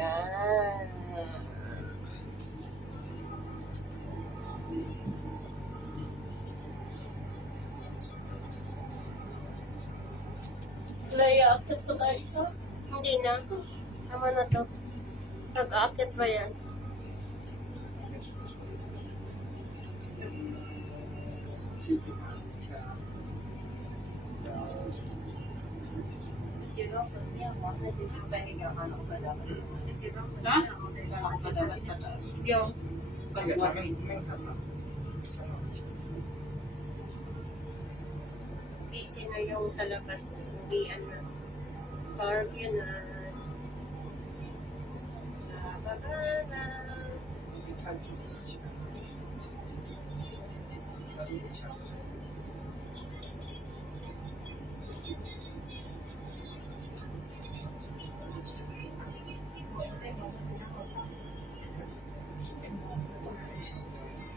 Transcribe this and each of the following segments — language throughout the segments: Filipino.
Yan. Naiakit pa tayo siya. Hindi na. Tama na to. Nag-aakit ba yan? Yung Busy na yung sa labas. Uwian na. Park yun na. Baba na.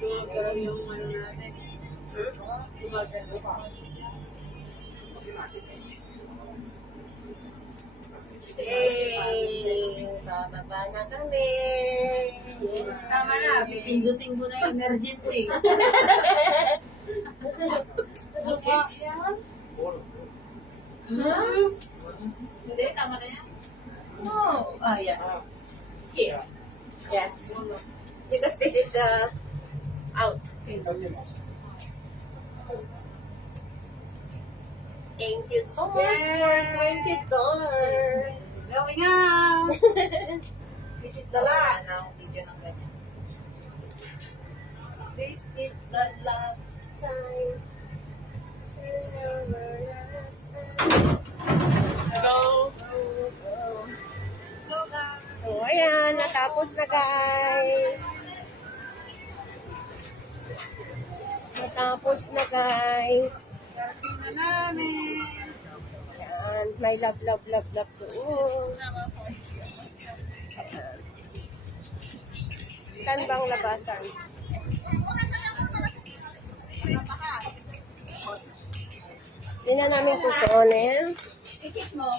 gumagalaw yung ano natin. Gumagalaw pa. Bababa na kami. Tama na, pipindutin ko na yung emergency. Okay. Hindi, tama na yan. No. Ah, yeah. Yeah. Yes. Because this is the out. Thank you so much for $20. Going out. This is the last. This is the last time. Go. So, ayan. Natapos na, guys. Natapos na, guys. Dating na namin. Ayan. May love doon. Ayan. Saan bang labasan? Hindi na namin kukunin. Ikit mo.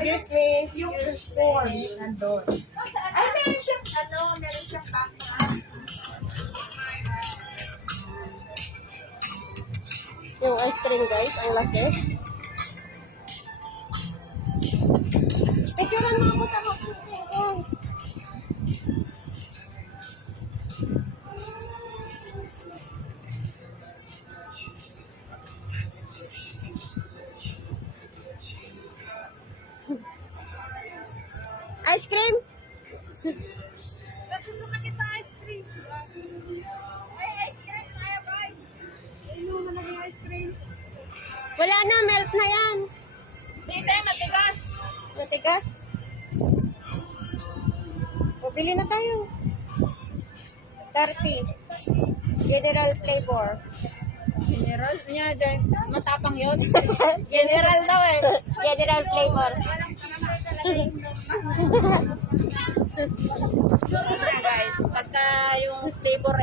Excuse me. Excuse me. Nandun. Ay, meron siyang, meron siyang backpack. Yung ice cream, guys. Ang laki. Picturean mo ako sa kapatid ko. Ice cream? Nasusuka siya sa ice cream. Ay, ice cream, kaya ba? Ayun mo na yung ice cream. Wala na, melt na yan. Dito, matigas. Matigas. O, bili na tayo. 30. General flavor. General niya dyan. Matapang yun. General daw eh. General flavor. Yeah, guys. Basta yung flavor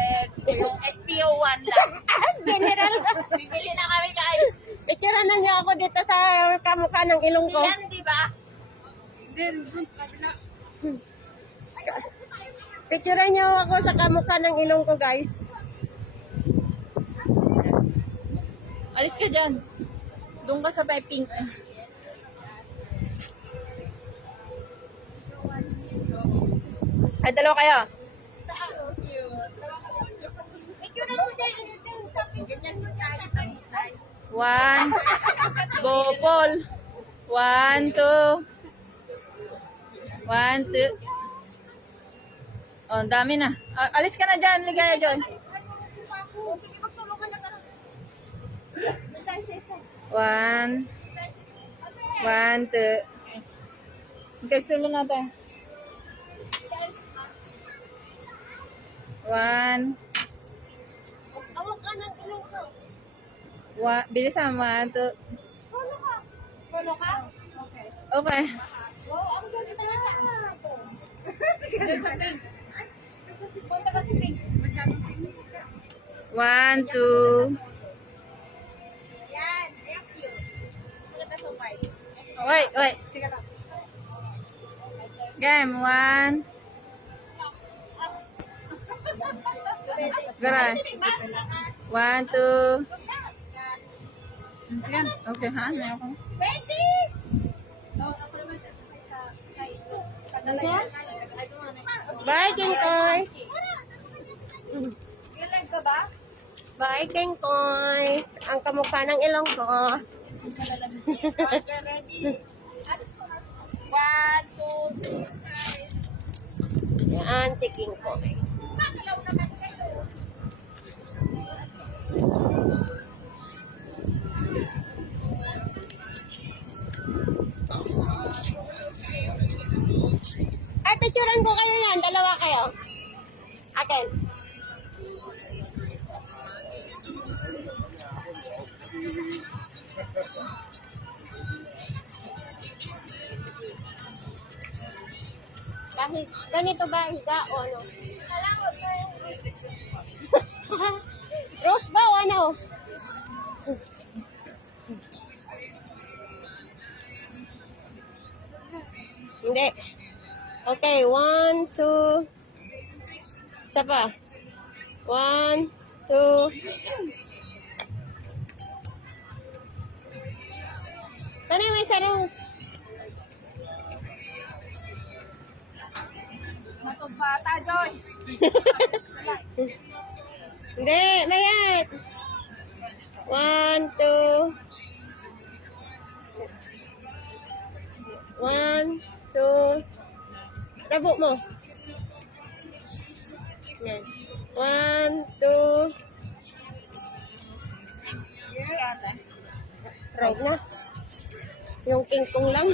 yung SPO1 lang. General. Bibili na kami, guys. Picturean na niyo ako dito sa kamukha ng ilong ko. Yan, di ba? Then, dun sa kabila. Picturean niyo ako sa kamukha ng ilong ko, guys. Alis ka dyan. Doon ka sa may pink. Ay, dalawa kayo. One. Bopol. 1, 2. 1, 2. Oh, ang dami na. Alis ka na dyan. Ligaya dyan. 1, 1, 2. Magkagsulo natin. 1. Awak ka ng ilong ko. Bilisan. 1, 2. Solo ka? Solo ka? Okay. Okay. Wow, ang galing na sa ako. Punta ka si Pink. 1, 2. Yan, thank you. Maganda sa white. Wait, wait. Sige lang. Game, 1. Garay. 1, 2. Sige. Okay, ha? Ngayon ko. Ready? Bye, King Koy. Ilag ka ba? Bye, King Koy. Ang kamukha ng ilong ko. Okay, ready? 1, 2, 3, start. Yan, si King Koy. Magalaw naman kayo. Ay, picturean ko kayo yan. Dalawa kayo. Akin. Kahit ganito ba higa o ano? Rose ba o ano? Hindi. Okay, 1, 2. Isa pa. 1, 2. Tanay mo sa Rose. Matong bata, Joy. Hindi, mayat. 1, 2. 1, 2. Tabo mo. Yan. 1, 2. Right na. Yung king kong lang.